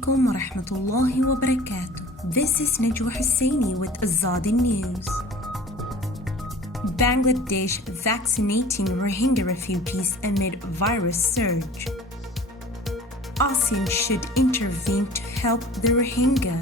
alaikum wa rahmatullahi wa barakatuh. This is Najwa Hussaini with Azadi News. Bangladesh vaccinating Rohingya refugees amid virus surge. ASEAN should intervene to help the Rohingya.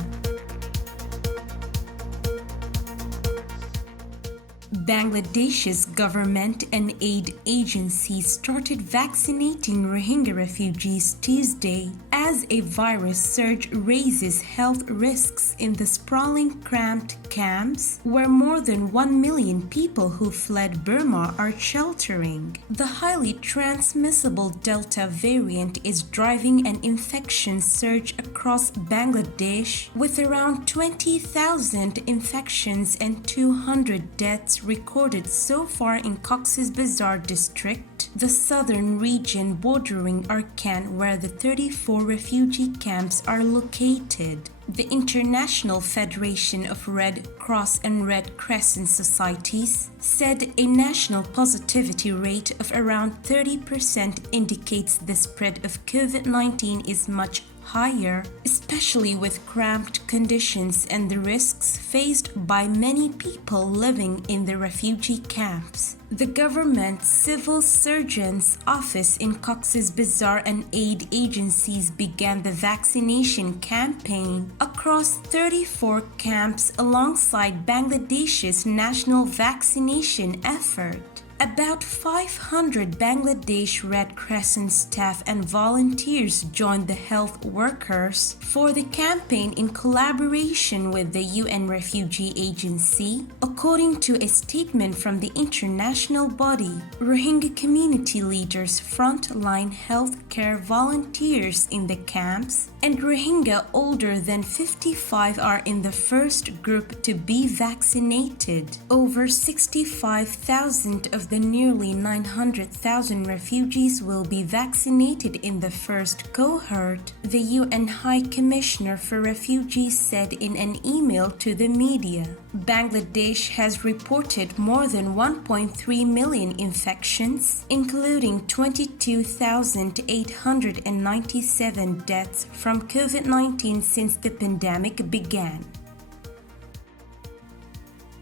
Bangladesh's government and aid agencies started vaccinating Rohingya refugees Tuesday as a virus surge raises health risks in the sprawling, cramped camps where more than 1 million people who fled Burma are sheltering. The highly transmissible Delta variant is driving an infection surge across Bangladesh, with around 20,000 infections and 200 deaths recorded so far in Cox's Bazar district, the southern region bordering Arakan, where the 34 refugee camps are located. The International Federation of Red Cross and Red Crescent Societies said a national positivity rate of around 30% indicates the spread of COVID-19 is much higher, especially with cramped conditions and the risks faced by many people living in the refugee camps. The government civil surgeon's office in Cox's Bazar and aid agencies began the vaccination campaign across 34 camps alongside Bangladesh's national vaccination effort. About 500 Bangladesh Red Crescent staff and volunteers joined the health workers for the campaign in collaboration with the UN Refugee Agency. According to a statement from the international body, Rohingya community leaders, frontline healthcare volunteers in the camps, and Rohingya older than 55 are in the first group to be vaccinated. Over 65,000 of the nearly 900,000 refugees will be vaccinated in the first cohort, the UN High Commissioner for Refugees said in an email to the media. Bangladesh has reported more than 1.3 million infections, including 22,897 deaths from COVID-19 since the pandemic began.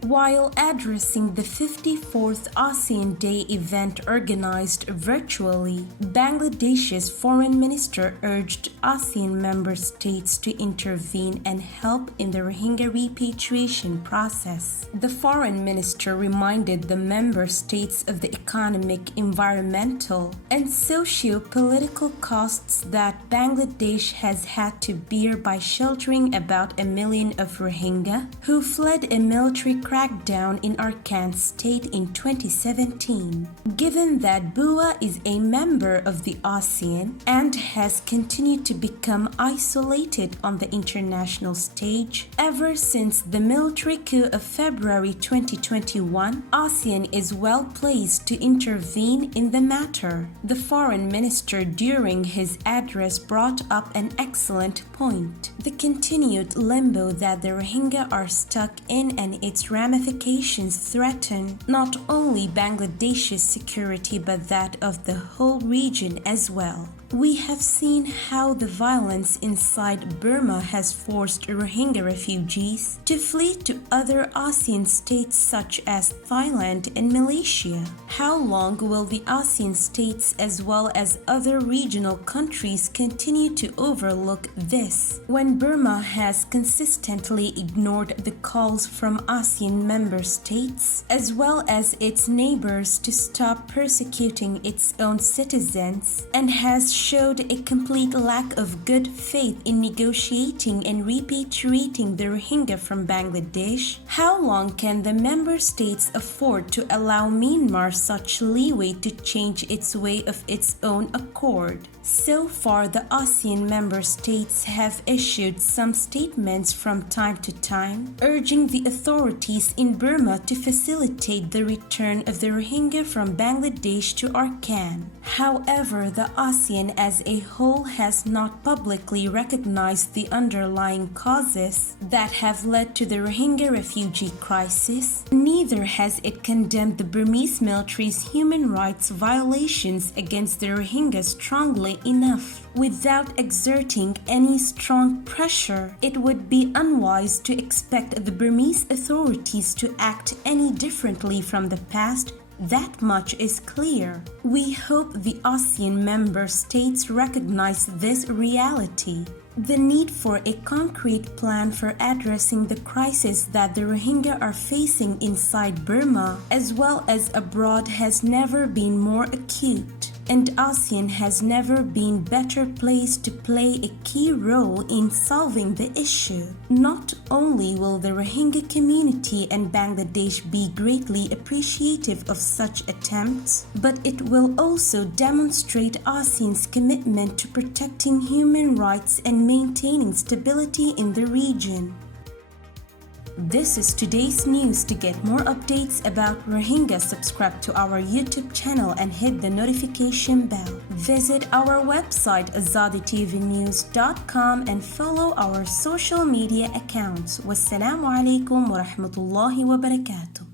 While addressing the 54th ASEAN Day event organized virtually, Bangladesh's foreign minister urged ASEAN member states to intervene and help in the Rohingya repatriation process. The foreign minister reminded the member states of the economic, environmental, and socio-political costs that Bangladesh has had to bear by sheltering about 1 million of Rohingya who fled a military crackdown in Arakan state in 2017. Given that Bua is a member of the ASEAN and has continued to become isolated on the international stage ever since the military coup of February 2021, ASEAN is well placed to intervene in the matter. The foreign minister during his address brought up an excellent point: the continued limbo that the Rohingya are stuck in and its ramifications threaten not only Bangladesh's security but that of the whole region as well. We have seen how the violence inside Burma has forced Rohingya refugees to flee to other ASEAN states such as Thailand and Malaysia. How long will the ASEAN states as well as other regional countries continue to overlook this when Burma has consistently ignored the calls from ASEAN member states as well as its neighbors to stop persecuting its own citizens and has showed a complete lack of good faith in negotiating and repatriating the Rohingya from Bangladesh? How long can the member states afford to allow Myanmar such leeway to change its way of its own accord? So far, the ASEAN member states have issued some statements from time to time, urging the authorities in Burma to facilitate the return of the Rohingya from Bangladesh to Arakan. However, the ASEAN as a whole has not publicly recognized the underlying causes that have led to the Rohingya refugee crisis. Neither has it condemned the Burmese military's human rights violations against the Rohingya strongly say enough. Without exerting any strong pressure, it would be unwise to expect the Burmese authorities to act any differently from the past. That much is clear. We hope the ASEAN member states recognize this reality. The need for a concrete plan for addressing the crisis that the Rohingya are facing inside Burma as well as abroad has never been more acute, and ASEAN has never been better placed to play a key role in solving the issue. Not only will the Rohingya community and Bangladesh be greatly appreciative of such attempts, but it will also demonstrate ASEAN's commitment to protecting human rights and maintaining stability in the region. This is today's news. To get more updates about Rohingya, subscribe to our YouTube channel and hit the notification bell. Visit our website azaditvnews.com and follow our social media accounts. Wassalamu alaikum wa rahmatullahi wa barakatuh.